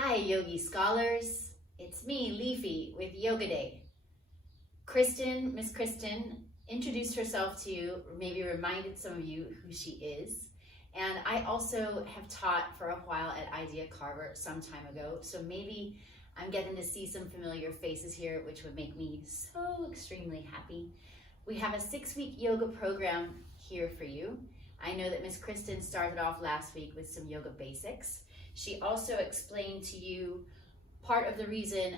Hi, Yogi Scholars. It's me, LiFi, with Yoga Day. Miss Kristen, introduced herself to you, maybe reminded some of you who she is. And I also have taught for a while at Idea Carver some time ago, so maybe I'm getting to see some familiar faces here, which would make me so extremely happy. We have a 6-week yoga program here for you. I know that Miss Kristen started off last week with some yoga basics. She also explained to you part of the reason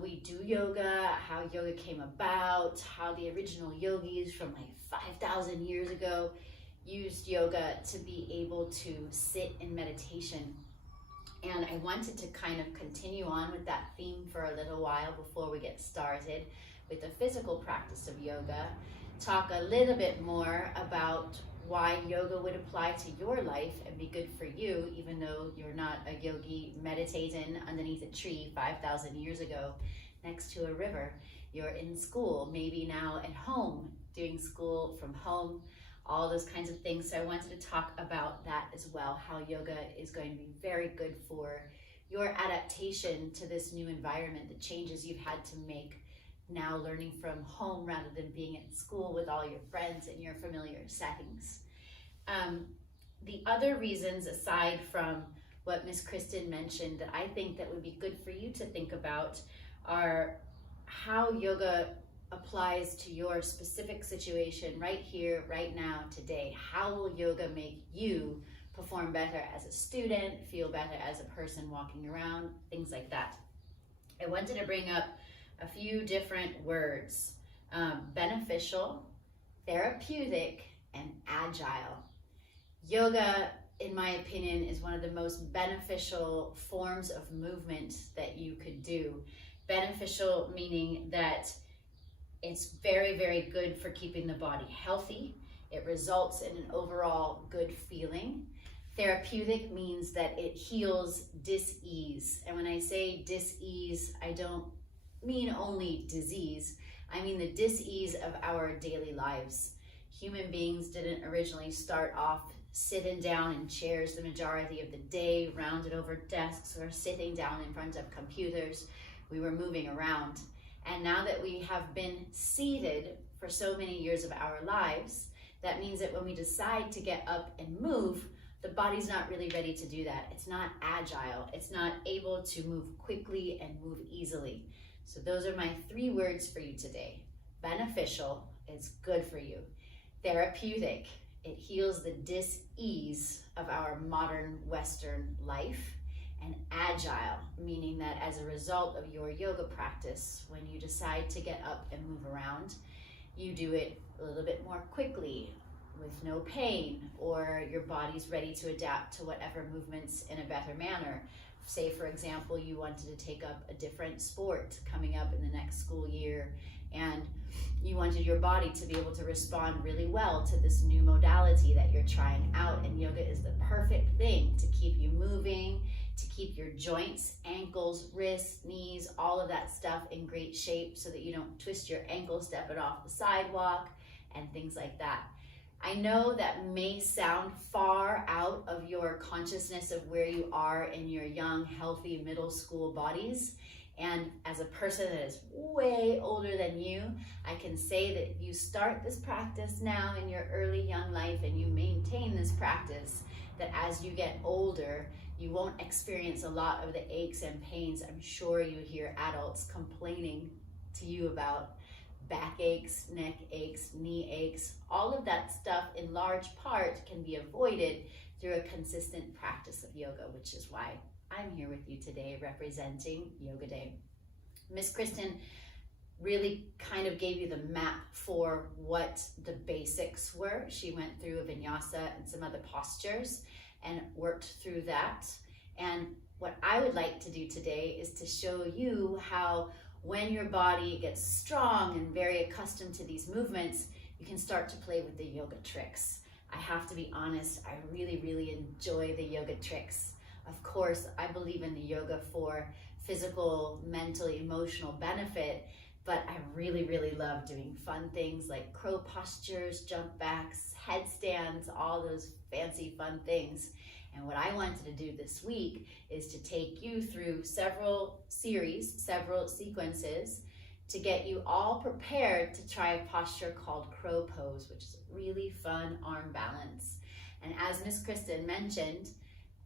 we do yoga, how yoga came about, how the original yogis from like 5,000 years ago used yoga to be able to sit in meditation. And I wanted to kind of continue on with that theme for a little while before we get started with the physical practice of yoga, talk a little bit more about why yoga would apply to your life and be good for you, even though you're not a yogi meditating underneath a tree 5,000 years ago next to a river. You're in school, maybe now at home, doing school from home, all those kinds of things. So I wanted to talk about that as well, how yoga is going to be very good for your adaptation to this new environment, the changes you've had to make now learning from home rather than being at school with all your friends in your familiar settings. The other reasons, aside from what Miss Kristen mentioned, that I think that would be good for you to think about are how yoga applies to your specific situation right here, right now, today. How will yoga make you perform better as a student, feel better as a person walking around, things like that. I wanted to bring up a few different words, beneficial, therapeutic, and agile. Yoga, in my opinion, is one of the most beneficial forms of movement that you could do. Beneficial meaning that it's very, very good for keeping the body healthy. It results in an overall good feeling. Therapeutic means that it heals dis-ease. And when I say dis-ease, I don't mean only disease. I mean the dis-ease of our daily lives. Human beings didn't originally start off sitting down in chairs the majority of the day, rounded over desks, or sitting down in front of computers. We were moving around. And now that we have been seated for so many years of our lives, that means that when we decide to get up and move, the body's not really ready to do that. It's not agile. It's not able to move quickly and move easily. So those are my 3 words for you today. Beneficial, it's good for you. Therapeutic, it heals the dis-ease of our modern Western life. And agile, meaning that as a result of your yoga practice, when you decide to get up and move around, you do it a little bit more quickly with no pain, or your body's ready to adapt to whatever movements in a better manner. Say, for example, you wanted to take up a different sport coming up in the next school year, and you wanted your body to be able to respond really well to this new modality that you're trying out, and yoga is the perfect thing to keep you moving, to keep your joints, ankles, wrists, knees, all of that stuff in great shape so that you don't twist your ankle stepping off the sidewalk and things like that. I know that may sound far out of your consciousness of where you are in your young, healthy middle school bodies. And as a person that is way older than you, I can say that if you start this practice now in your early young life and you maintain this practice, that as you get older, you won't experience a lot of the aches and pains I'm sure you hear adults complaining to you about. Back aches, neck aches, knee aches, all of that stuff in large part can be avoided through a consistent practice of yoga, which is why I'm here with you today representing Yoga Day. Miss Kristen really kind of gave you the map for what the basics were. She went through a vinyasa and some other postures and worked through that. And what I would like to do today is to show you how when your body gets strong and very accustomed to these movements, you can start to play with the yoga tricks. I have to be honest, I really, really enjoy the yoga tricks. Of course, I believe in the yoga for physical, mental, emotional benefit, but I really, really love doing fun things like crow postures, jump backs, headstands, all those fancy fun things. And what I wanted to do this week is to take you through several series, several sequences, to get you all prepared to try a posture called crow pose, which is a really fun arm balance. And as Miss Kristen mentioned,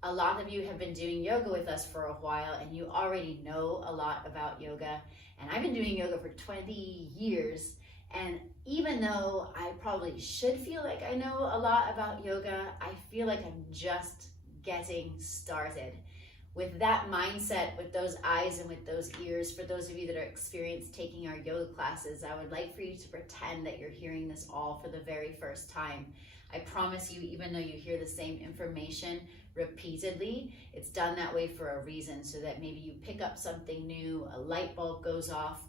a lot of you have been doing yoga with us for a while, and you already know a lot about yoga. And I've been doing yoga for 20 years. And even though I probably should feel like I know a lot about yoga, I feel like I'm just getting started. With that mindset, with those eyes and with those ears, for those of you that are experienced taking our yoga classes, I would like for you to pretend that you're hearing this all for the very first time. I promise you, even though you hear the same information repeatedly, it's done that way for a reason, so that maybe you pick up something new, a light bulb goes off,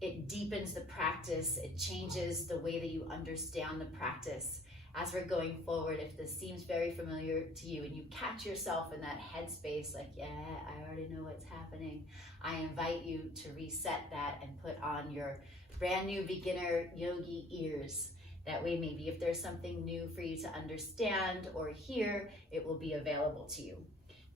it deepens the practice, it changes the way that you understand the practice. As we're going forward, if this seems very familiar to you and you catch yourself in that headspace, like, yeah, I already know what's happening, I invite you to reset that and put on your brand new beginner yogi ears. That way, maybe if there's something new for you to understand or hear, it will be available to you.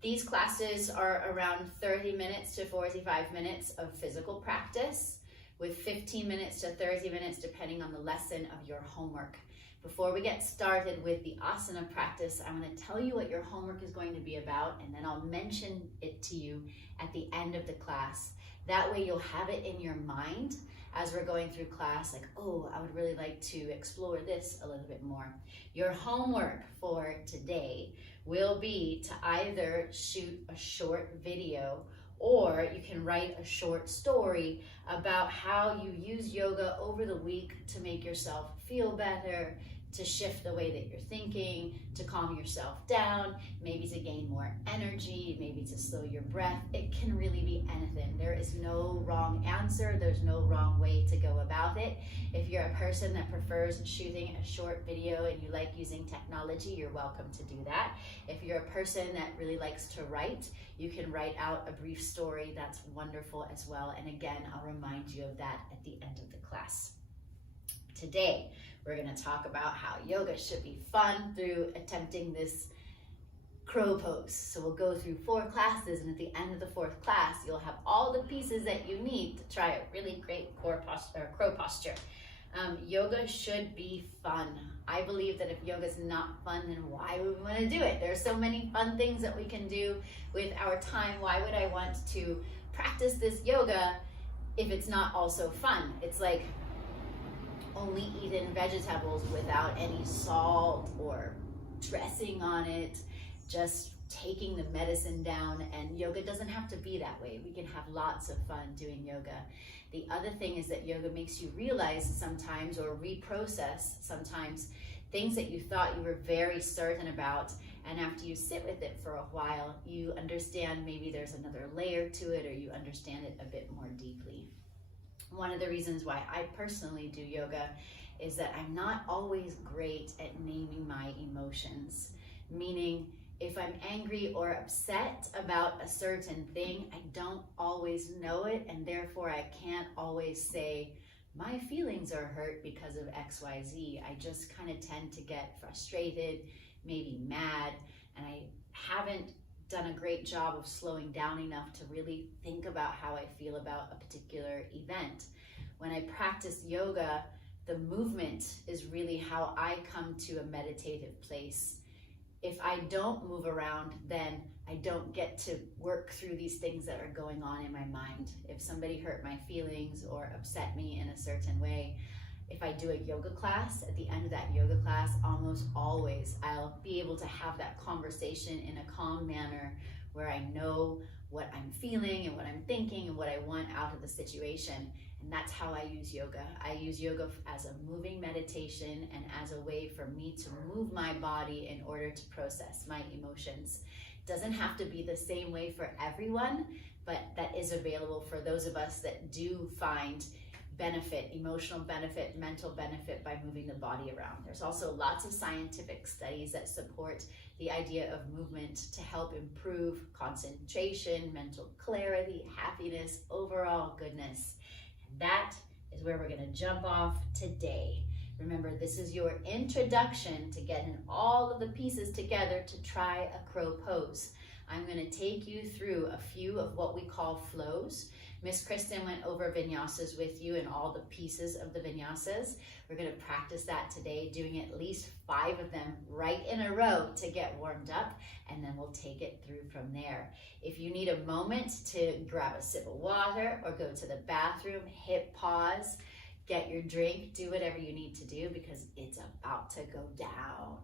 These classes are around 30 minutes to 45 minutes of physical practice, with 15 minutes to 30 minutes depending on the lesson of your homework. Before we get started with the asana practice, I'm going to tell you what your homework is going to be about, and then I'll mention it to you at the end of the class. That way you'll have it in your mind as we're going through class, like, oh, I would really like to explore this a little bit more. Your homework for today will be to either shoot a short video, or you can write a short story about how you use yoga over the week to make yourself feel better, to shift the way that you're thinking, to calm yourself down, maybe to gain more energy, maybe to slow your breath. It can really be anything. There is no wrong answer. There's no wrong way to go about it. If you're a person that prefers shooting a short video and you like using technology, you're welcome to do that. If you're a person that really likes to write, you can write out a brief story. That's wonderful as well. And again, I'll remind you of that at the end of the class. Today, we're going to talk about how yoga should be fun through attempting this crow pose. So we'll go through 4 classes, and at the end of the 4th class, you'll have all the pieces that you need to try a really great crow posture. Yoga should be fun. I believe that if yoga is not fun, then why would we want to do it? There are so many fun things that we can do with our time. Why would I want to practice this yoga if it's not also fun? It's like only eating vegetables without any salt or dressing on it, just taking the medicine down. And yoga doesn't have to be that way. We can have lots of fun doing yoga. The other thing is that yoga makes you realize sometimes, or reprocess sometimes, things that you thought you were very certain about, and after you sit with it for a while, you understand maybe there's another layer to it, or you understand it a bit more deeply. One of the reasons why I personally do yoga is that I'm not always great at naming my emotions. Meaning, if I'm angry or upset about a certain thing, I don't always know it, and therefore I can't always say, my feelings are hurt because of XYZ. I just kind of tend to get frustrated, maybe mad, and I haven't done a great job of slowing down enough to really think about how I feel about a particular event. When I practice yoga, the movement is really how I come to a meditative place. If I don't move around, then I don't get to work through these things that are going on in my mind. If somebody hurt my feelings or upset me in a certain way, if I do a yoga class, at the end of that yoga class, almost always I'll be able to have that conversation in a calm manner where I know what I'm feeling and what I'm thinking and what I want out of the situation. And that's how I use yoga. I use yoga as a moving meditation and as a way for me to move my body in order to process my emotions. It doesn't have to be the same way for everyone, but that is available for those of us that do find benefit, emotional benefit, mental benefit by moving the body around. There's also lots of scientific studies that support the idea of movement to help improve concentration, mental clarity, happiness, overall goodness. And that is where we're going to jump off today. Remember, this is your introduction to getting all of the pieces together to try a crow pose. I'm going to take you through a few of what we call flows. Miss Kristen went over vinyasas with you and all the pieces of the vinyasas. We're going to practice that today, doing at least 5 of them right in a row to get warmed up, and then we'll take it through from there. If you need a moment to grab a sip of water or go to the bathroom, hit pause, get your drink, do whatever you need to do because it's about to go down.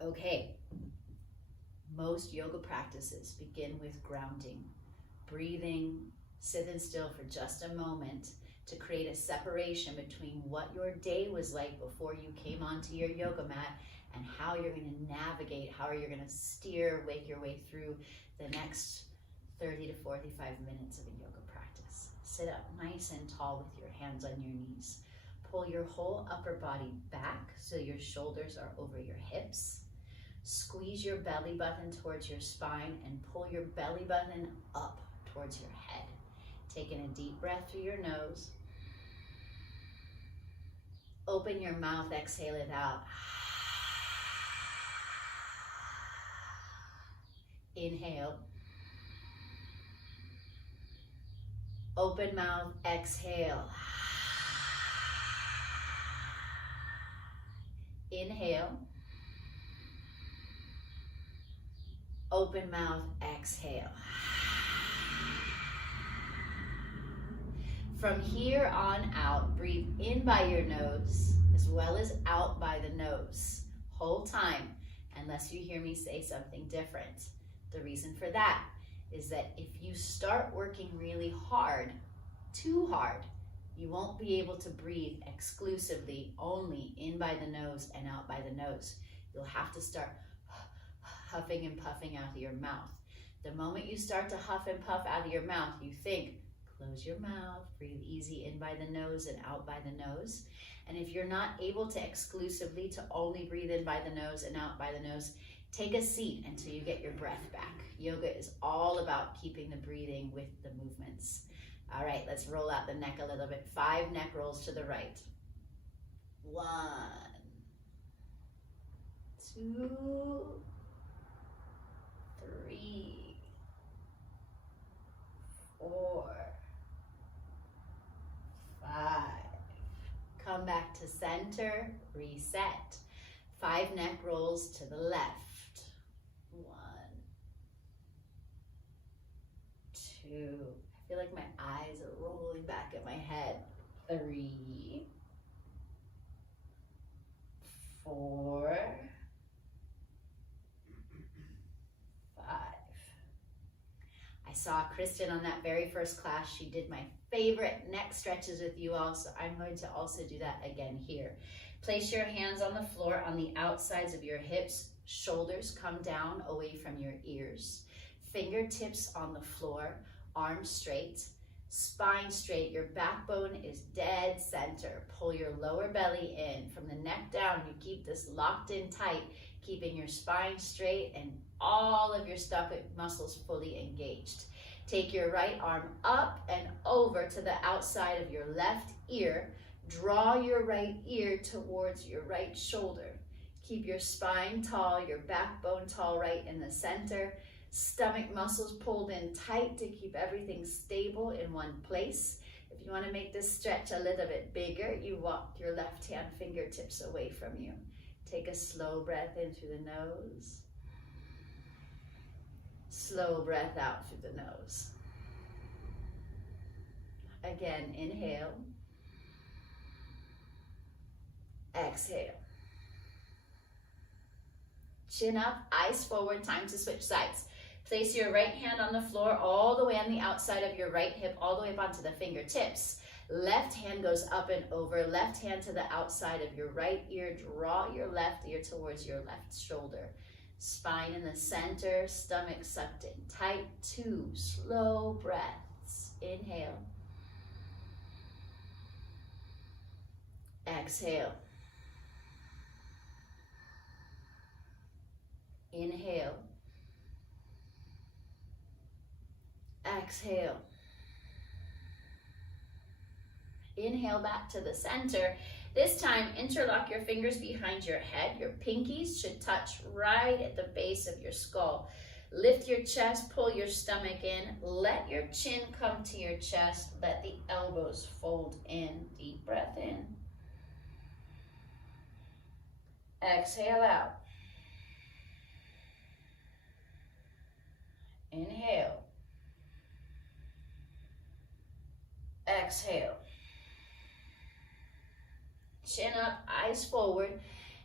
Okay, most yoga practices begin with grounding, breathing, sitting still for just a moment to create a separation between what your day was like before you came onto your yoga mat and how you're going to navigate, how you're going to steer, wake your way through the next 30 to 45 minutes of a yoga practice. Sit up nice and tall with your hands on your knees. Pull your whole upper body back so your shoulders are over your hips. Squeeze your belly button towards your spine and pull your belly button up towards your head. Taking a deep breath through your nose. Open your mouth, exhale it out. Inhale. Open mouth, exhale. Inhale. Open mouth, exhale. From here on out, breathe in by your nose as well as out by the nose. Whole time, unless you hear me say something different. The reason for that is that if you start working really hard, too hard, you won't be able to breathe exclusively only in by the nose and out by the nose. You'll have to start huffing and puffing out of your mouth. The moment you start to huff and puff out of your mouth, you think, close your mouth, breathe easy in by the nose and out by the nose. And if you're not able to exclusively to only breathe in by the nose and out by the nose, take a seat until you get your breath back. Yoga is all about keeping the breathing with the movements. All right, let's roll out the neck a little bit. 5 neck rolls to the right. 1, 2, 3, 4, 5. Come back to center, reset. 5 neck rolls to the left. 1, 2. I feel like my eyes are rolling back in my head. 3, 4, 5. I saw Kristen on that very first class. She did my favorite neck stretches with you all, so I'm going to also do that again here. Place your hands on the floor on the outsides of your hips. Shoulders come down away from your ears. Fingertips on the floor. Arms straight, spine straight. Your backbone is dead center. Pull your lower belly in. From the neck down, you keep this locked in tight, keeping your spine straight and all of your stomach muscles fully engaged. Take your right arm up and over to the outside of your left ear. Draw your right ear towards your right shoulder. Keep your spine tall, your backbone tall right in the center. Stomach muscles pulled in tight to keep everything stable in one place. If you want to make this stretch a little bit bigger, you walk your left hand fingertips away from you. Take a slow breath in through the nose. Slow breath out through the nose. Again, inhale. Exhale. Chin up, eyes forward, time to switch sides. Place your right hand on the floor all the way on the outside of your right hip, all the way up onto the fingertips. Left hand goes up and over, left hand to the outside of your right ear. Draw your left ear towards your left shoulder. Spine in the center, stomach sucked in tight. 2 slow breaths. Inhale. Exhale. Inhale. Exhale. Inhale back to the center. This time, interlock your fingers behind your head. Your pinkies should touch right at the base of your skull. Lift your chest, pull your stomach in. Let your chin come to your chest. Let the elbows fold in. Deep breath in. Exhale out. Inhale. Exhale. Chin up, eyes forward,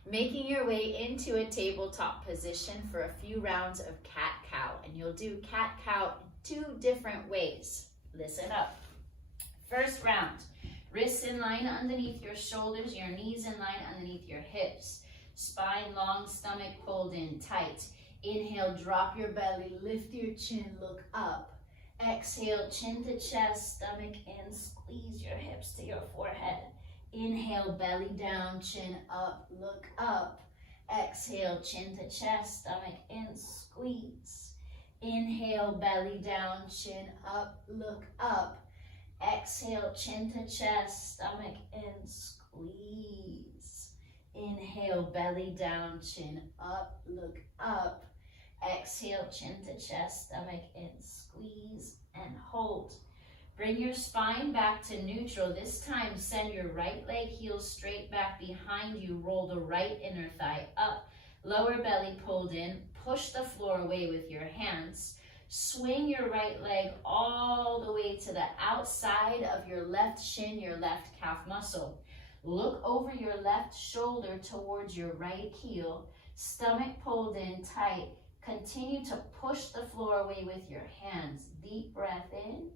making your way into a tabletop position for a few rounds of cat-cow. And you'll do cat-cow 2 different ways. Listen up. First round, wrists in line underneath your shoulders, your knees in line underneath your hips. Spine long, stomach pulled in tight. Inhale, drop your belly, lift your chin, look up. Exhale, chin to chest, stomach in, squeeze your hips to your forehead. Inhale, belly down, chin up, look up. Exhale, chin to chest, stomach in, squeeze. Inhale, belly down, chin up, look up. Exhale, chin to chest, stomach in, squeeze. Inhale, belly down, chin up, look up. Exhale, chin to chest, stomach in, squeeze, and hold. Bring your spine back to neutral. This time, send your right leg heel straight back behind you. Roll the right inner thigh up. Lower belly pulled in. Push the floor away with your hands. Swing your right leg all the way to the outside of your left shin, your left calf muscle. Look over your left shoulder towards your right heel. Stomach pulled in tight. Continue to push the floor away with your hands. Deep breath in.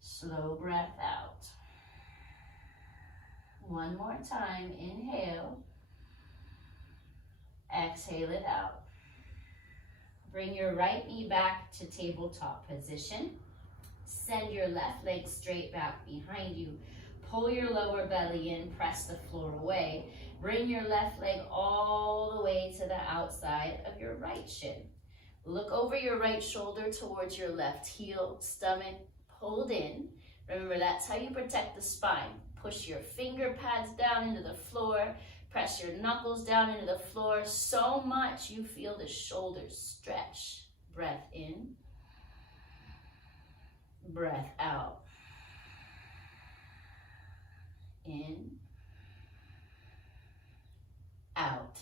Slow breath out. One more time. Inhale. Exhale it out. Bring your right knee back to tabletop position. Send your left leg straight back behind you. Pull your lower belly in. Press the floor away. Bring your left leg all the way to the outside of your right shin. Look over your right shoulder towards your left heel. Stomach pulled in. Remember, that's how you protect the spine. Push your finger pads down into the floor. Press your knuckles down into the floor so much you feel the shoulders stretch. Breath in. Breath out. In. Out.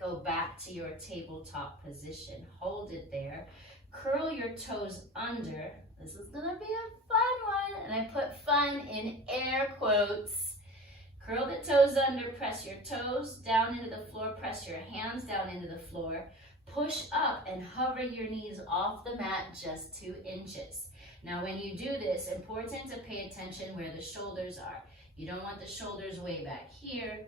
Go back to your tabletop position. Hold it there. Curl your toes under. This is gonna be a fun one. And I put fun in air quotes. Curl the toes under, press your toes down into the floor, press your hands down into the floor. Push up and hover your knees off the mat just 2 inches. Now when you do this, important to pay attention where the shoulders are. You don't want the shoulders way back here,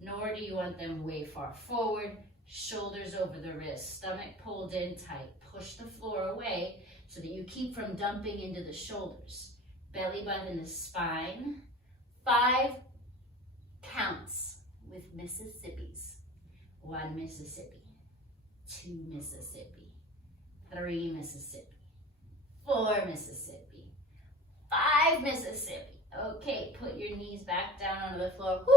nor do you want them way far forward. Shoulders over the wrist, stomach pulled in tight. Push the floor away so that you keep from dumping into the shoulders. Belly button the spine. 5 counts with Mississippis. 1 Mississippi, 2 Mississippi, 3 Mississippi, 4 Mississippi, 5 Mississippi. Okay, put your knees back down onto the floor. Woo!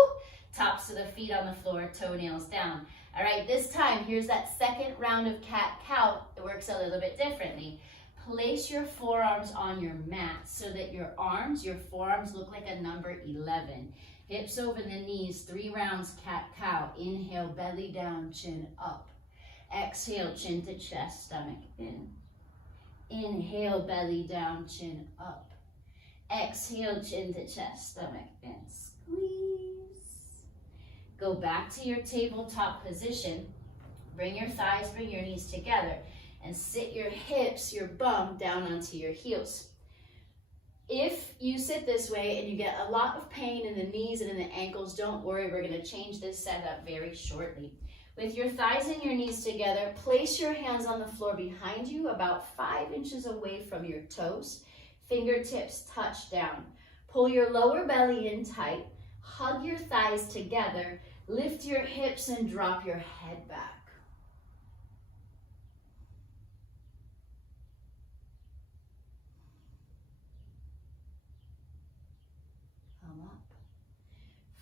Tops of the feet on the floor, toenails down. All right, this time, here's that second round of cat-cow. It works a little bit differently. Place your forearms on your mat so that your forearms look like a number 11. Hips over the knees, 3 rounds cat-cow. Inhale, belly down, chin up. Exhale, chin to chest, stomach in. Inhale, belly down, chin up. Exhale, chin to chest, stomach in. Squeeze. Go back to your tabletop position. Bring your thighs, bring your knees together, and sit your hips, your bum, down onto your heels. If you sit this way and you get a lot of pain in the knees and in the ankles, don't worry, we're gonna change this setup very shortly. With your thighs and your knees together, place your hands on the floor behind you, about 5 inches away from your toes. Fingertips touch down. Pull your lower belly in tight. Hug your thighs together. Lift your hips and drop your head back.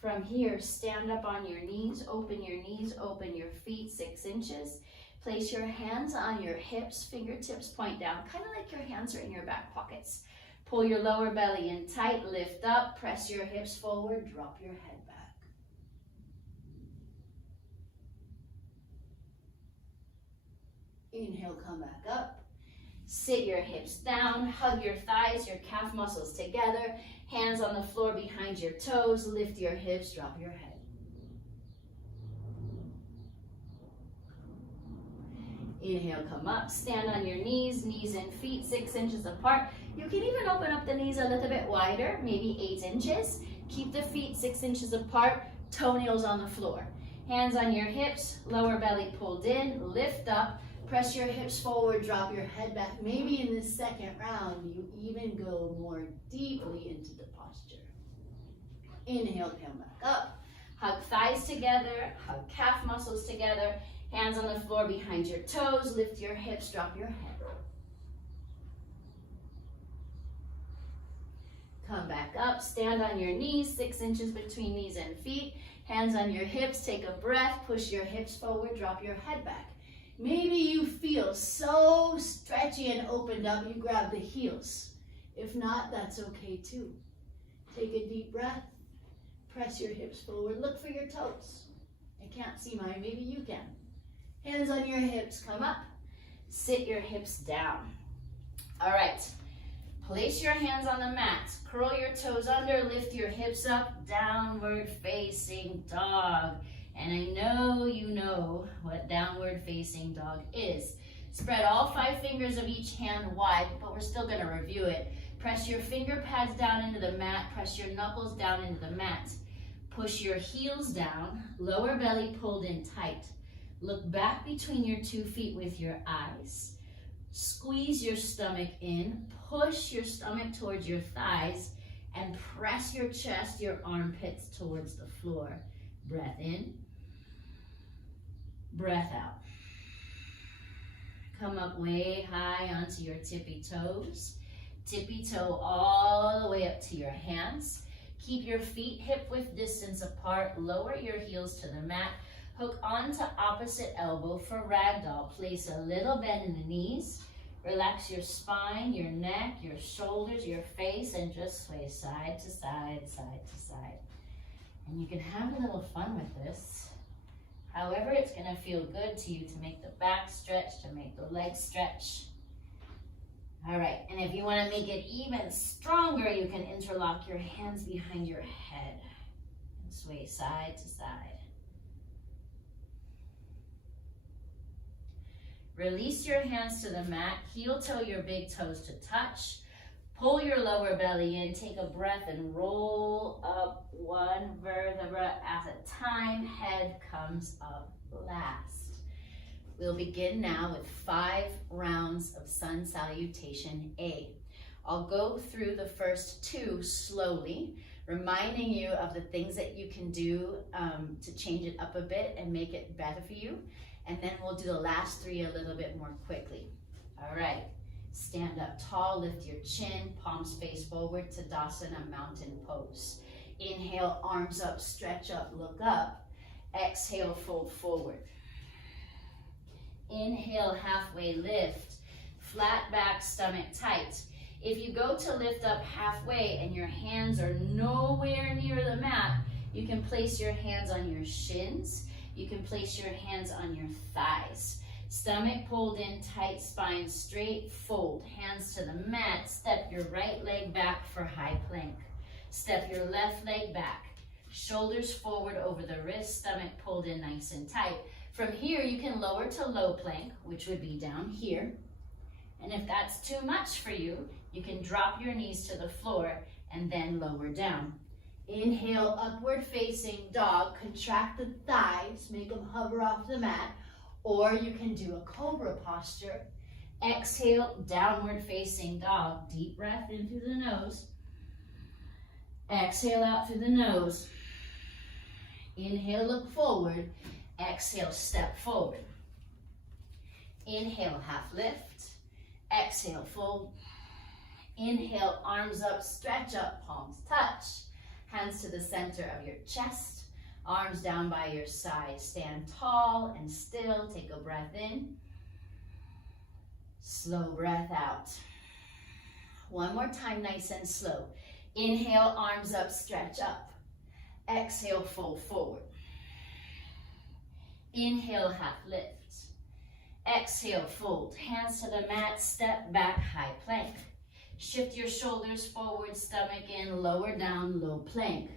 From here, stand up on your knees, open your feet 6 inches. Place your hands on your hips, fingertips point down, kind of like your hands are in your back pockets. Pull your lower belly in tight, lift up, press your hips forward, drop your head back. Inhale, come back up. Sit your hips down, hug your thighs, your calf muscles together, hands on the floor behind your toes, lift your hips, drop your head. Inhale, come up, stand on your knees, knees and feet 6 inches apart. You can even open up the knees a little bit wider, maybe 8 inches. Keep the feet 6 inches apart, toenails on the floor. Hands on your hips, lower belly pulled in, lift up, press your hips forward, drop your head back. Maybe in this second round, you even go more deeply into the posture. Inhale, come back up. Hug thighs together, hug calf muscles together. Hands on the floor behind your toes, lift your hips, drop your head. Come back up, stand on your knees, 6 inches between knees and feet. Hands on your hips, take a breath, push your hips forward, drop your head back. Maybe you feel so stretchy and opened up, you grab the heels. If not, that's okay too. Take a deep breath, press your hips forward, look for your toes. I can't see mine, maybe you can. Hands on your hips, come up, sit your hips down. All right, place your hands on the mat, curl your toes under, lift your hips up, downward facing dog. And I know you know what downward facing dog is. Spread all 5 fingers of each hand wide, but we're still gonna review it. Press your finger pads down into the mat, press your knuckles down into the mat. Push your heels down, lower belly pulled in tight. Look back between your 2 feet with your eyes. Squeeze your stomach in, push your stomach towards your thighs, and press your chest, your armpits towards the floor. Breath in, breath out. Come up way high onto your tippy toes. Tippy toe all the way up to your hands. Keep your feet hip width distance apart. Lower your heels to the mat. Hook onto opposite elbow for ragdoll. Place a little bend in the knees. Relax your spine, your neck, your shoulders, your face, and just sway side to side, side to side. And you can have a little fun with this. However, it's gonna feel good to you to make the back stretch, to make the legs stretch. All right, and if you wanna make it even stronger, you can interlock your hands behind your head and sway side to side. Release your hands to the mat, heel toe your big toes to touch. Pull your lower belly in, take a breath and roll up 1 vertebra at a time. Head comes up last. We'll begin now with 5 rounds of sun salutation A. I'll go through the first 2 slowly, reminding you of the things that you can do to change it up a bit and make it better for you. And then we'll do the last 3 a little bit more quickly. All right, stand up tall, lift your chin, palms face forward, Tadasana, mountain pose. Inhale, arms up, stretch up, look up. Exhale, fold forward. Inhale, halfway lift. Flat back, stomach tight. If you go to lift up halfway and your hands are nowhere near the mat, you can place your hands on your shins. You can place your hands on your thighs. Stomach pulled in tight, spine straight, fold. Hands to the mat. Step your right leg back for high plank. Step your left leg back. Shoulders forward over the wrist, stomach pulled in nice and tight. From here, you can lower to low plank, which would be down here. And if that's too much for you, you can drop your knees to the floor and then lower down. Inhale, upward facing dog, contract the thighs, make them hover off the mat, or you can do a cobra posture. Exhale, downward facing dog, deep breath in through the nose. Exhale out through the nose. Inhale, look forward. Exhale, step forward. Inhale, half lift. Exhale, fold. Inhale, arms up, stretch up, palms touch. Hands to the center of your chest, arms down by your side. Stand tall and still. Take a breath in. Slow breath out. One more time, nice and slow. Inhale, arms up, stretch up. Exhale, fold forward. Inhale, half lift. Exhale, fold. Hands to the mat, step back, high plank. Shift your shoulders forward, stomach in, lower down, low plank.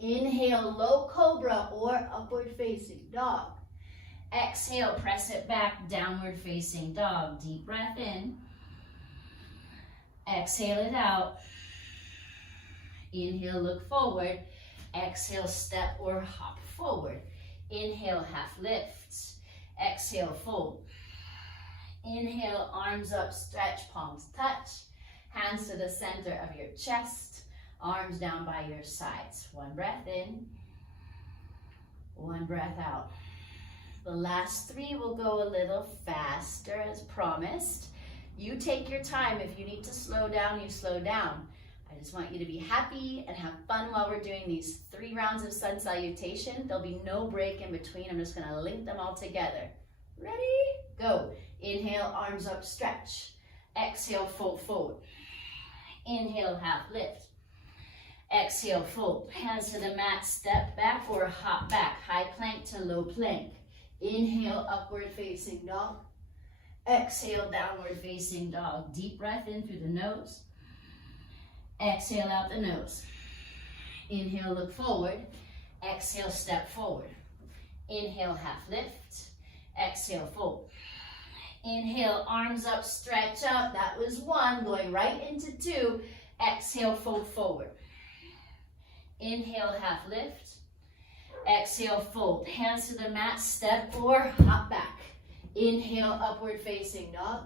Inhale, low cobra or upward facing dog. Exhale, press it back, downward facing dog. Deep breath in. Exhale it out. Inhale, look forward. Exhale, step or hop forward. Inhale, half lift. Exhale, fold. Inhale, arms up, stretch, palms touch. Hands to the center of your chest. Arms down by your sides. One breath in. One breath out. The last three will go a little faster as promised. You take your time. If you need to slow down, you slow down. I just want you to be happy and have fun while we're doing these 3 rounds of sun salutation. There'll be no break in between. I'm just gonna link them all together. Ready? Go. Inhale, arms up, stretch. Exhale, fold forward. Inhale, half lift. Exhale, fold. Hands to the mat, step back or hop back. High plank to low plank. Inhale, upward facing dog. Exhale, downward facing dog. Deep breath in through the nose. Exhale out the nose. Inhale, look forward. Exhale, step forward. Inhale, half lift. Exhale, fold. Inhale, arms up, stretch up. That was 1, going right into 2. Exhale, fold forward. Inhale, half lift. Exhale, fold. Hands to the mat, step or hop back. Inhale, upward facing dog.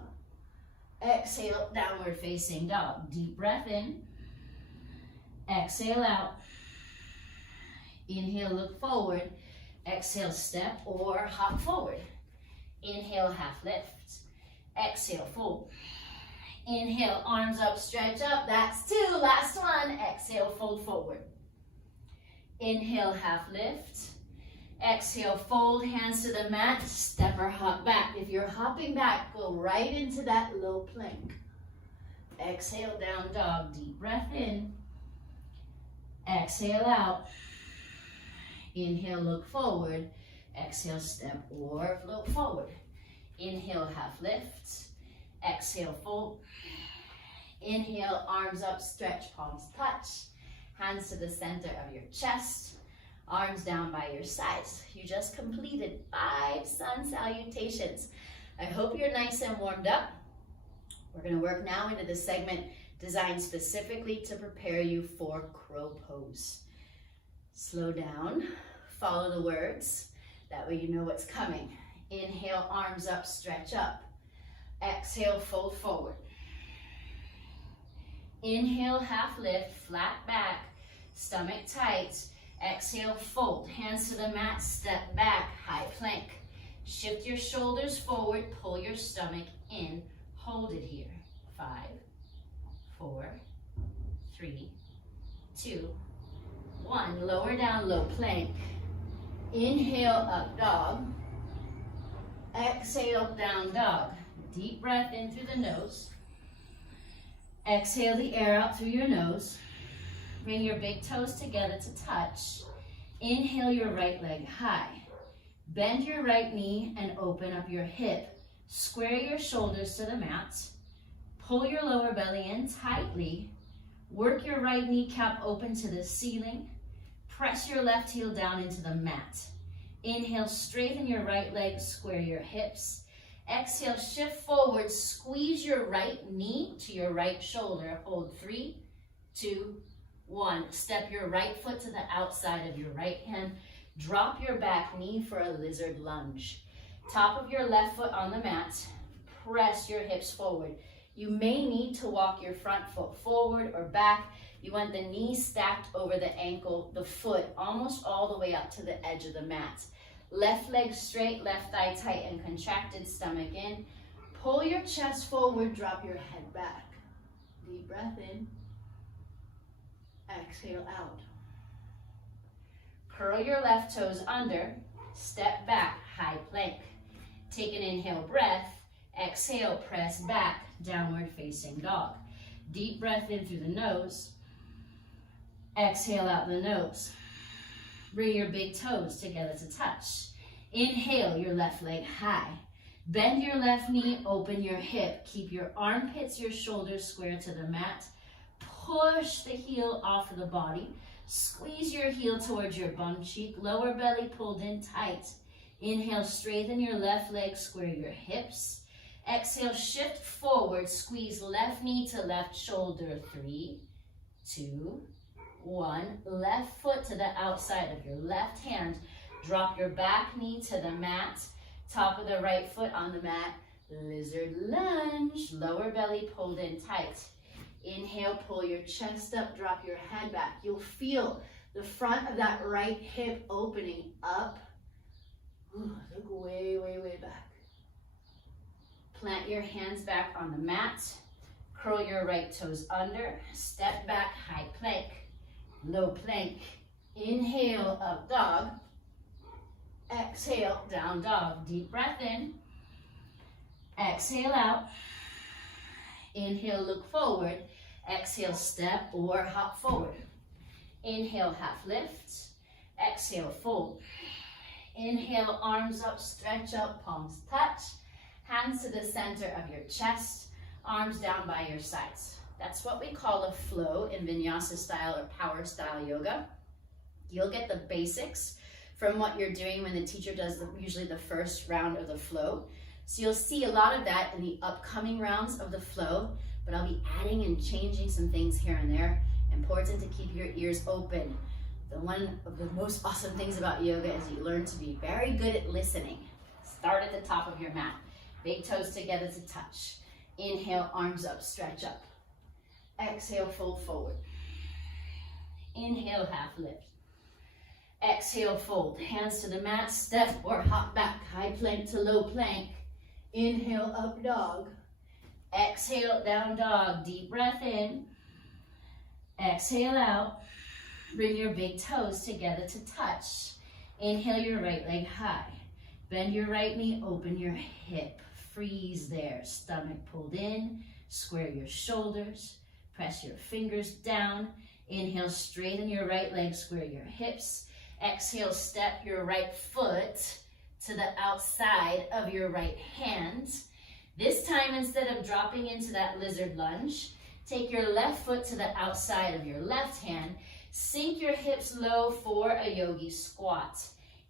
Exhale, downward facing dog. Deep breath in. Exhale out. Inhale, look forward. Exhale, step or hop forward. Inhale, half lift. Exhale, fold. Inhale, arms up, stretch up. That's 2. Last one. Exhale, fold forward. Inhale, half lift. Exhale, fold, hands to the mat, step or hop back. If you're hopping back, go right into that low plank. Exhale, down dog, deep breath in. Exhale out. Inhale, look forward. Exhale, step or float forward. Inhale, half lift. Exhale, fold. Inhale, arms up, stretch, palms touch. Hands to the center of your chest. Arms down by your sides. You just completed 5 sun salutations. I hope you're nice and warmed up. We're going to work now into the segment designed specifically to prepare you for crow pose. Slow down, follow the words. That way you know what's coming. Inhale, arms up, stretch up. Exhale, fold forward. Inhale, half lift, flat back, stomach tight. Exhale, fold. Hands to the mat, step back, high plank. Shift your shoulders forward, pull your stomach in. Hold it here. 5, 4, 3, 2, 1. Lower down, low plank. Inhale, up dog. Exhale, down dog. Deep breath in through the nose. Exhale the air out through your nose. Bring your big toes together to touch. Inhale your right leg high. Bend your right knee and open up your hip. Square your shoulders to the mat. Pull your lower belly in tightly. Work your right kneecap open to the ceiling. Press your left heel down into the mat. Inhale, straighten your right leg, square your hips. Exhale, shift forward, squeeze your right knee to your right shoulder. Hold 3, 2, 1. Step your right foot to the outside of your right hand. Drop your back knee for a lizard lunge. Top of your left foot on the mat. Press your hips forward. You may need to walk your front foot forward or back. You want the knee stacked over the ankle, the foot almost all the way up to the edge of the mat. Left leg straight, left thigh tight and contracted, stomach in. Pull your chest forward, drop your head back. Deep breath in. Exhale out. Curl your left toes under, step back, high plank. Take an inhale breath, exhale, press back, downward facing dog. Deep breath in through the nose, exhale out the nose. Bring your big toes together to touch. Inhale your left leg high. Bend your left knee, open your hip. Keep your armpits, your shoulders square to the mat. Push the heel off of the body. Squeeze your heel towards your bum cheek. Lower belly pulled in tight. Inhale, straighten your left leg, square your hips. Exhale, shift forward. Squeeze left knee to left shoulder. 3, 2, 1. Left foot to the outside of your left hand. Drop your back knee to the mat. Top of the right foot on the mat. Lizard lunge. Lower belly pulled in tight. Inhale, pull your chest up, drop your head back. You'll feel the front of that right hip opening up. Ooh, look way, way, way back. Plant your hands back on the mat. Curl your right toes under. Step back, high plank. Low plank. Inhale, up dog. Exhale, down dog. Deep breath in. Exhale out. Inhale, look forward. Exhale, step or hop forward. Inhale, half lift. Exhale, fold. Inhale, arms up, stretch up, palms touch. Hands to the center of your chest. Arms down by your sides. That's what we call a flow in vinyasa style or power style yoga. You'll get the basics from what you're doing when the teacher does usually the first round of the flow. So you'll see a lot of that in the upcoming rounds of the flow, but I'll be adding and changing some things here and there. Important to keep your ears open. One of the most awesome things about yoga is you learn to be very good at listening. Start at the top of your mat. Big toes together to touch. Inhale, arms up, stretch up. Exhale, fold forward. Inhale, half lift. Exhale, fold. Hands to the mat, step or hop back. High plank to low plank. Inhale, up dog. Exhale, down dog. Deep breath in. Exhale out. Bring your big toes together to touch. Inhale your right leg high. Bend your right knee, open your hip. Freeze there. Stomach pulled in. Square your shoulders. Press your fingers down. Inhale, straighten your right leg, square your hips. Exhale, step your right foot to the outside of your right hand. This time, instead of dropping into that lizard lunge, take your left foot to the outside of your left hand. Sink your hips low for a yogi squat.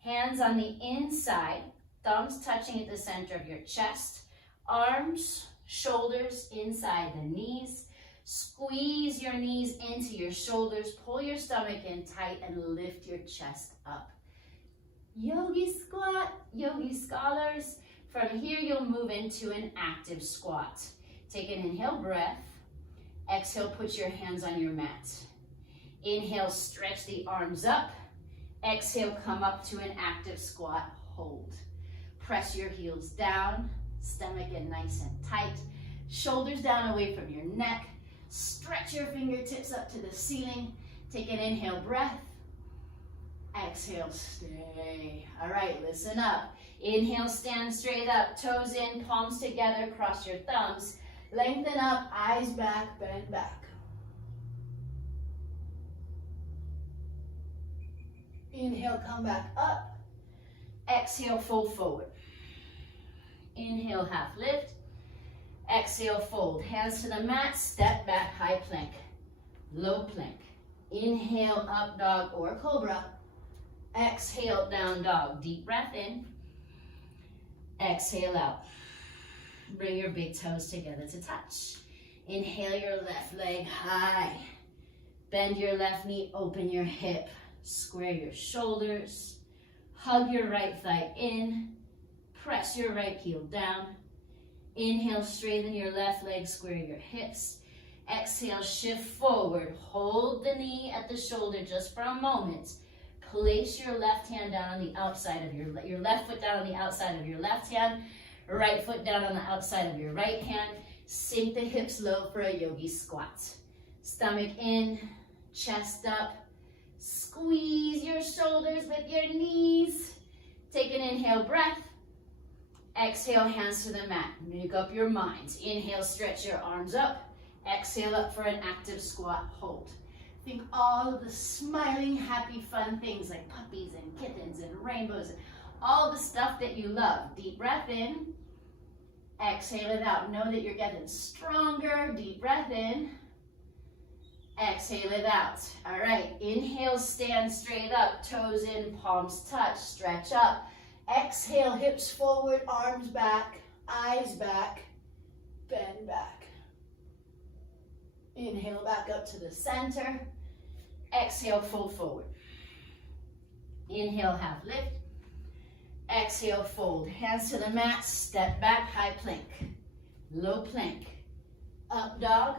Hands on the inside, thumbs touching at the center of your chest. Arms, shoulders inside the knees. Squeeze your knees into your shoulders, pull your stomach in tight, and lift your chest up. Yogi squat, yogi scholars. From here, you'll move into an active squat. Take an inhale breath. Exhale, put your hands on your mat. Inhale, stretch the arms up. Exhale, come up to an active squat, hold. Press your heels down, stomach in nice and tight. Shoulders down away from your neck. Stretch your fingertips up to the ceiling. Take an inhale breath. Exhale, stay. All right, listen up. Inhale, stand straight up, toes in, palms together, cross your thumbs. Lengthen up, eyes back, bend back. Inhale, come back up. Exhale, fold forward. Inhale, half lift. Exhale, fold. Hands to the mat, step back, high plank, low plank. Inhale, up dog or cobra. Exhale, down dog. Deep breath in. Exhale out. Bring your big toes together to touch. Inhale your left leg high. Bend your left knee, open your hip. Square your shoulders. Hug your right thigh in. Press your right heel down. Inhale, straighten your left leg, square your hips. Exhale, shift forward. Hold the knee at the shoulder just for a moment. Place your left hand down on the outside of your left foot down on the outside of your left hand. Right foot down on the outside of your right hand. Sink the hips low for a yogi squat. Stomach in, chest up, Squeeze your shoulders with your knees. Take an inhale breath. Exhale, hands to the mat. Make up your minds. Inhale, stretch your arms up. Exhale up for an active squat, hold. Think all of the smiling, happy, fun things like puppies and kittens and rainbows, all the stuff that you love. Deep breath in. Exhale it out. Know that you're getting stronger. Deep breath in. Exhale it out. All right, inhale, stand straight up, toes in, palms touch, stretch up. Exhale, hips forward, arms back, eyes back, bend back. Inhale back up to the center. Exhale, fold forward. Inhale, half lift. Exhale, fold. Hands to the mat, step back, high plank. Low plank. Up dog.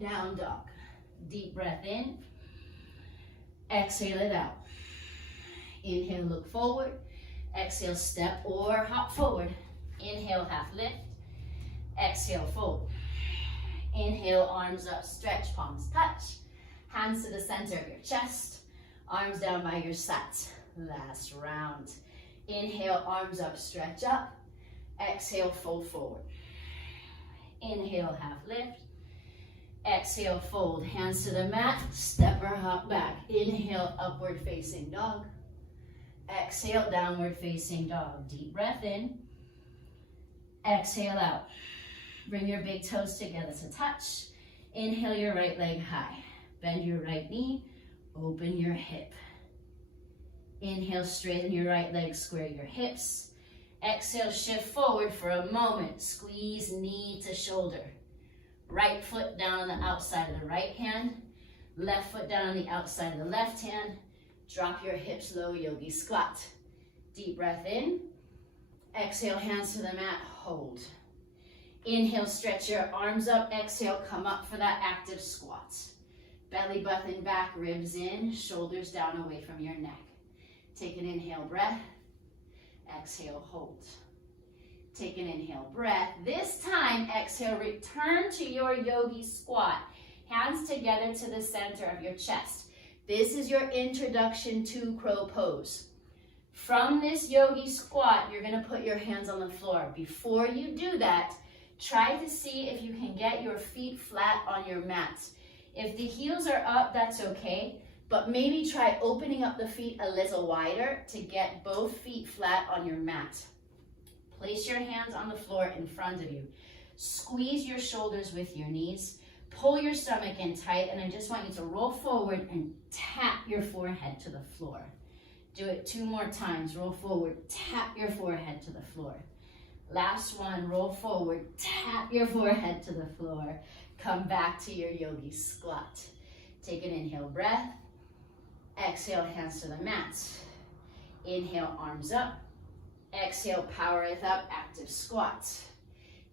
Down dog. Deep breath in. Exhale it out. Inhale, look forward. Exhale, step or hop forward. Inhale, half lift. Exhale, fold. Inhale, arms up, stretch, palms touch. Hands to the center of your chest. Arms down by your sides. Last round. Inhale, arms up, stretch up. Exhale, fold forward. Inhale, half lift. Exhale, fold. Hands to the mat, step or hop back. Inhale, upward facing dog. Exhale, downward facing dog. Deep breath in. Exhale out. Bring your big toes together to touch. Inhale your right leg high. Bend your right knee. Open your hip. Inhale, straighten your right leg, square your hips. Exhale, shift forward for a moment. Squeeze knee to shoulder. Right foot down on the outside of the right hand. Left foot down on the outside of the left hand. Drop your hips low, yogi squat. Deep breath in. Exhale, hands to the mat, hold. Inhale, stretch your arms up. Exhale, come up for that active squat. Belly button back, ribs in, shoulders down away from your neck. Take an inhale breath. Exhale, hold. Take an inhale breath. This time, exhale, return to your yogi squat. Hands together to the center of your chest. This is your introduction to crow pose. From this yogi squat, you're gonna put your hands on the floor. Before you do that, try to see if you can get your feet flat on your mat. If the heels are up, that's okay, but maybe try opening up the feet a little wider to get both feet flat on your mat. Place your hands on the floor in front of you. Squeeze your shoulders with your knees. Pull your stomach in tight, and I just want you to roll forward and tap your forehead to the floor. Do it 2 more times. Roll forward, tap your forehead to the floor. Last one, roll forward, tap your forehead to the floor. Come back to your yogi squat. Take an inhale breath. Exhale, hands to the mat. Inhale, arms up. Exhale, power it up, active squat.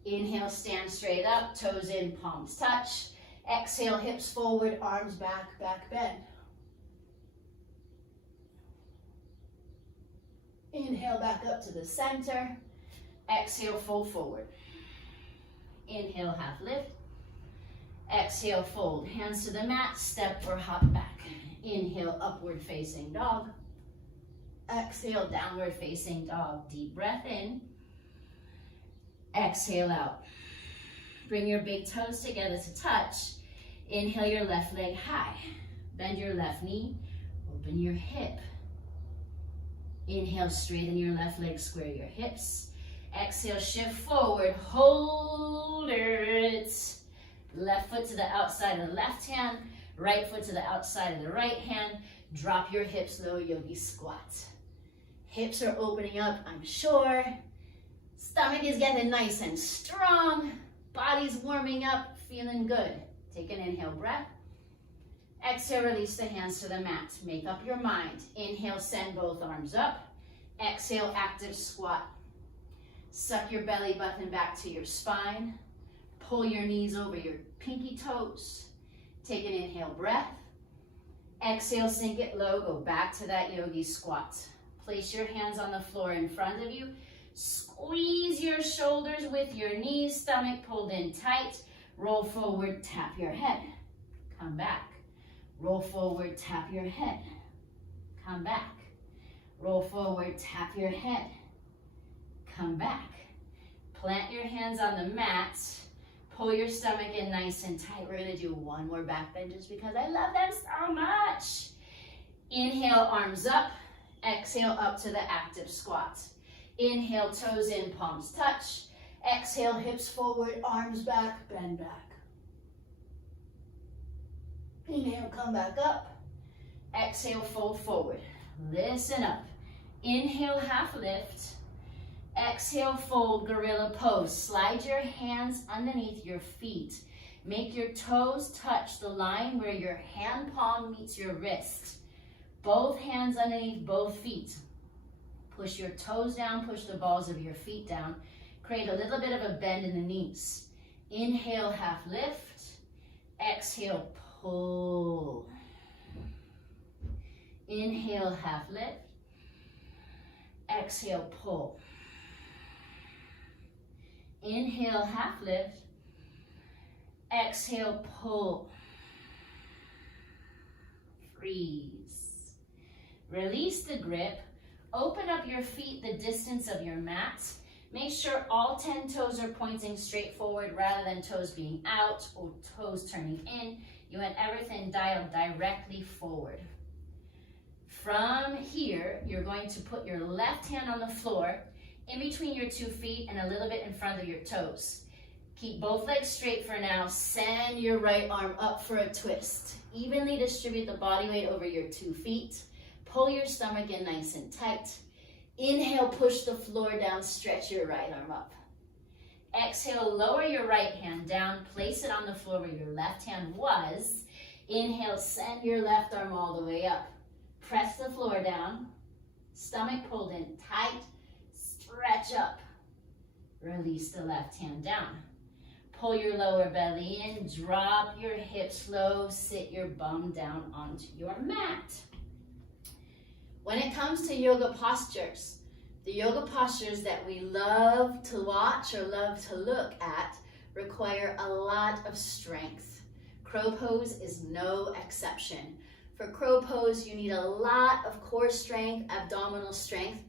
Inhale, stand straight up, toes in, palms touch. Exhale, hips forward, arms back, back bend. Inhale, back up to the center. Exhale, fold forward. Inhale, half lift. Exhale, fold. Hands to the mat, step or hop back. Inhale, upward facing dog. Exhale, downward facing dog. Deep breath in. Exhale out. Bring your big toes together to touch. Inhale your left leg high. Bend your left knee. Open your hip. Inhale, straighten your left leg, square your hips. Exhale, shift forward. Hold it. Left foot to the outside of the left hand. Right foot to the outside of the right hand. Drop your hips low, yogi squat. Hips are opening up, I'm sure. Stomach is getting nice and strong. Body's warming up, feeling good. Take an inhale breath. Exhale, release the hands to the mat. Make up your mind. Inhale, send both arms up. Exhale, active squat. Suck your belly button back to your spine. Pull your knees over your pinky toes. Take an inhale breath. Exhale, sink it low. Go back to that yogi squat. Place your hands on the floor in front of you. Squeeze your shoulders with your knees, stomach pulled in tight. Roll forward, tap your head. Come back. Roll forward, tap your head. Come back. Roll forward, tap your head. Come back. Plant your hands on the mat. Pull your stomach in nice and tight. We're gonna do one more back bend just because I love them so much. Inhale, arms up. Exhale, up to the active squat. Inhale, toes in, palms touch. Exhale, hips forward, arms back, bend back. Inhale, come back up. Exhale, fold forward. Listen up. Inhale, half lift. Exhale, fold, gorilla pose. Slide your hands underneath your feet. Make your toes touch the line where your hand palm meets your wrist. Both hands underneath both feet. Push your toes down, push the balls of your feet down. Create a little bit of a bend in the knees. Inhale, half lift. Exhale, pull. Inhale, half lift. Exhale, pull. Inhale, half lift. Exhale, pull. Freeze. Release the grip. Open up your feet the distance of your mat. Make sure all 10 toes are pointing straight forward rather than toes being out or toes turning in. You want everything dialed directly forward. From here, you're going to put your left hand on the floor in between your 2 feet and a little bit in front of your toes. Keep both legs straight for now. Send your right arm up for a twist. Evenly distribute the body weight over your 2 feet. Pull your stomach in nice and tight. Inhale, push the floor down, stretch your right arm up. Exhale, lower your right hand down, place it on the floor where your left hand was. Inhale, send your left arm all the way up. Press the floor down, stomach pulled in tight, stretch up. Release the left hand down. Pull your lower belly in, drop your hips low, sit your bum down onto your mat. When it comes to yoga postures, the yoga postures that we love to watch or love to look at require a lot of strength. Crow pose is no exception. For crow pose, you need a lot of core strength, abdominal strength.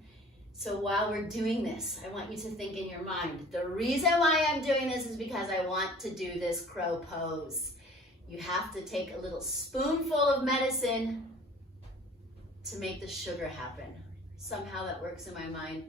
So while we're doing this, I want you to think in your mind, the reason why I'm doing this is because I want to do this crow pose. You have to take a little spoonful of medicine to make the sugar happen. Somehow that works in my mind.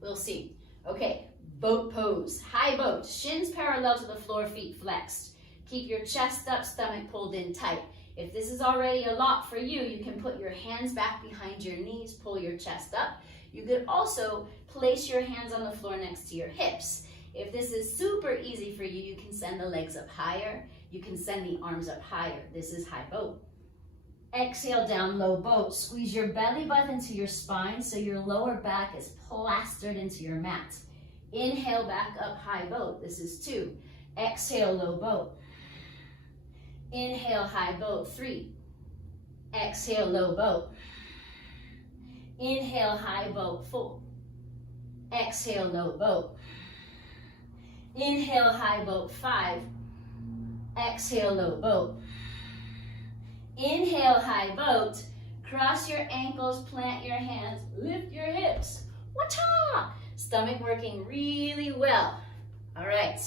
We'll see. Okay, boat pose. High boat, shins parallel to the floor, feet flexed. Keep your chest up, stomach pulled in tight. If this is already a lot for you, you can put your hands back behind your knees, pull your chest up. You could also place your hands on the floor next to your hips. If this is super easy for you, you can send the legs up higher. You can send the arms up higher. This is high boat. Exhale, down low boat. Squeeze your belly button into your spine so your lower back is plastered into your mat. Inhale, back up, high boat. This is 2. Exhale, low boat. Inhale, high boat, 3. Exhale, low boat. Inhale, high boat, 4. Exhale, low boat. Inhale, high boat, 5. Exhale, low boat. Inhale, high boat. Cross your ankles, plant your hands, lift your hips. Wata! Stomach working really well. All right.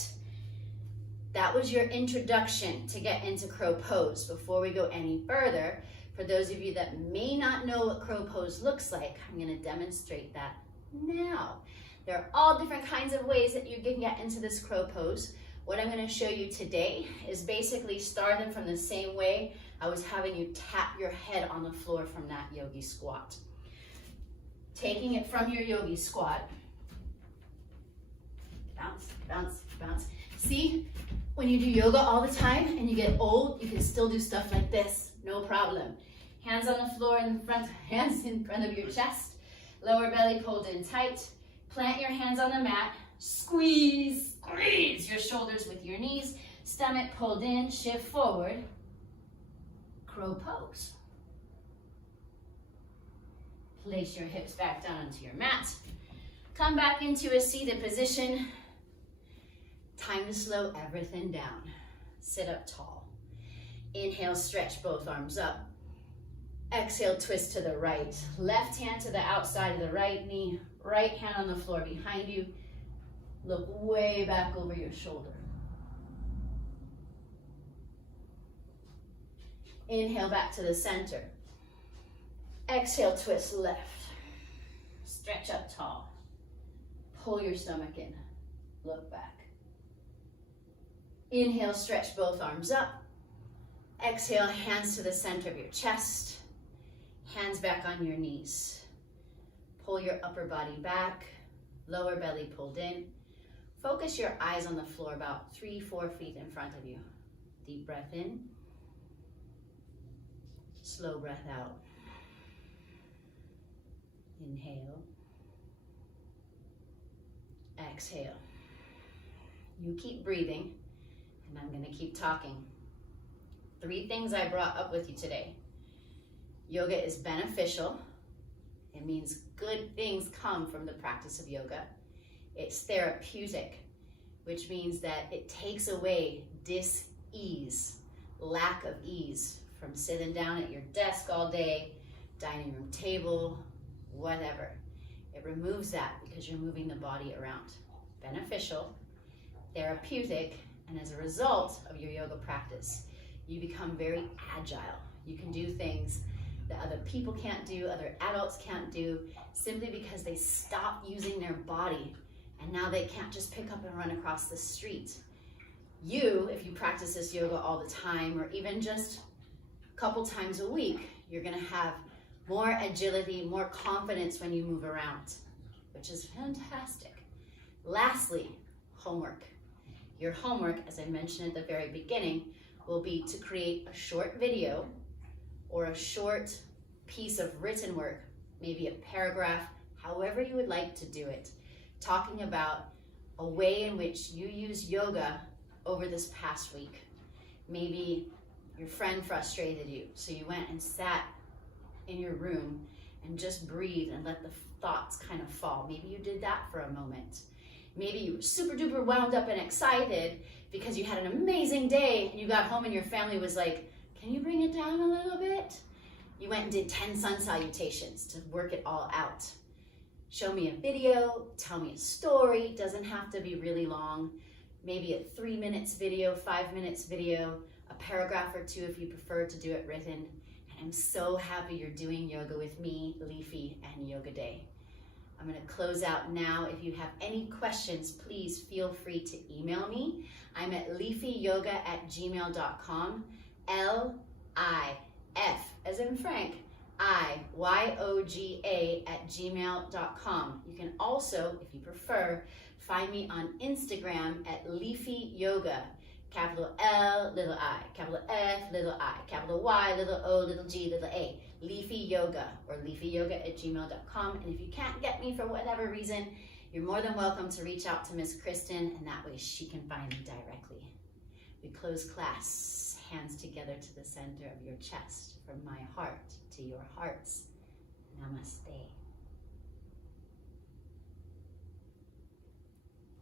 That was your introduction to get into crow pose. Before we go any further, for those of you that may not know what crow pose looks like, I'm going to demonstrate that now. There are all different kinds of ways that you can get into this crow pose. What I'm going to show you today is basically starting from the same way I was having you tap your head on the floor from that yogi squat. Taking it from your yogi squat. Bounce, bounce, bounce. See, when you do yoga all the time and you get old, you can still do stuff like this. No problem. Hands on the floor in front, hands in front of your chest. Lower belly pulled in tight. Plant your hands on the mat. Squeeze, squeeze your shoulders with your knees. Stomach pulled in, shift forward. Crow pose. Place your hips back down onto your mat. Come back into a seated position. Time to slow everything down. Sit up tall. Inhale, stretch both arms up. Exhale, twist to the right. Left hand to the outside of the right knee. Right hand on the floor behind you. Look way back over your shoulder. Inhale back to the center. Exhale, twist left. Stretch up tall. Pull your stomach in. Look back. Inhale, stretch both arms up. Exhale, hands to the center of your chest. Hands back on your knees. Pull your upper body back. Lower belly pulled in. Focus your eyes on the floor about 3-4 feet in front of you. Deep breath in. Slow breath out. Inhale. Exhale. You keep breathing, and I'm going to keep talking. 3 things I brought up with you today. Yoga is beneficial. It means good things come from the practice of yoga. It's therapeutic, which means that it takes away dis-ease, lack of ease from sitting down at your desk all day, dining room table, whatever. It removes that because you're moving the body around. Beneficial, therapeutic, and as a result of your yoga practice, you become very agile. You can do things that other people can't do, other adults can't do, simply because they stop using their body and now they can't just pick up and run across the street. You, if you practice this yoga all the time or even just a couple times a week, you're gonna have more agility, more confidence when you move around, which is fantastic. Lastly, homework. Your homework, as I mentioned at the very beginning, will be to create a short video or a short piece of written work, maybe a paragraph, however you would like to do it, talking about a way in which you use yoga over this past week. Maybe your friend frustrated you, so you went and sat in your room and just breathed and let the thoughts kind of fall. Maybe you did that for a moment. Maybe you were super duper wound up and excited because you had an amazing day and you got home and your family was like, can you bring it down a little bit? You went and did 10 sun salutations to work it all out. Show me a video, tell me a story, doesn't have to be really long. Maybe a 3 minutes video, 5 minutes video, a paragraph or 2 if you prefer to do it written. And I'm so happy you're doing yoga with me, LiFi, and Yoga Day. I'm going to close out now. If you have any questions, please feel free to email me. I'm at lifiyoga@gmail.com. L-I-F, as in Frank, IYOGA@gmail.com. You can also, if you prefer, find me on Instagram at LiFi Yoga. Capital L, little I, capital F, little I, capital Y, little O, little G, little A. LiFi Yoga or lifiyoga@gmail.com. And if you can't get me for whatever reason, you're more than welcome to reach out to Miss Kristen, and that way she can find me directly. We close class, hands together to the center of your chest, from my heart to your hearts. Namaste.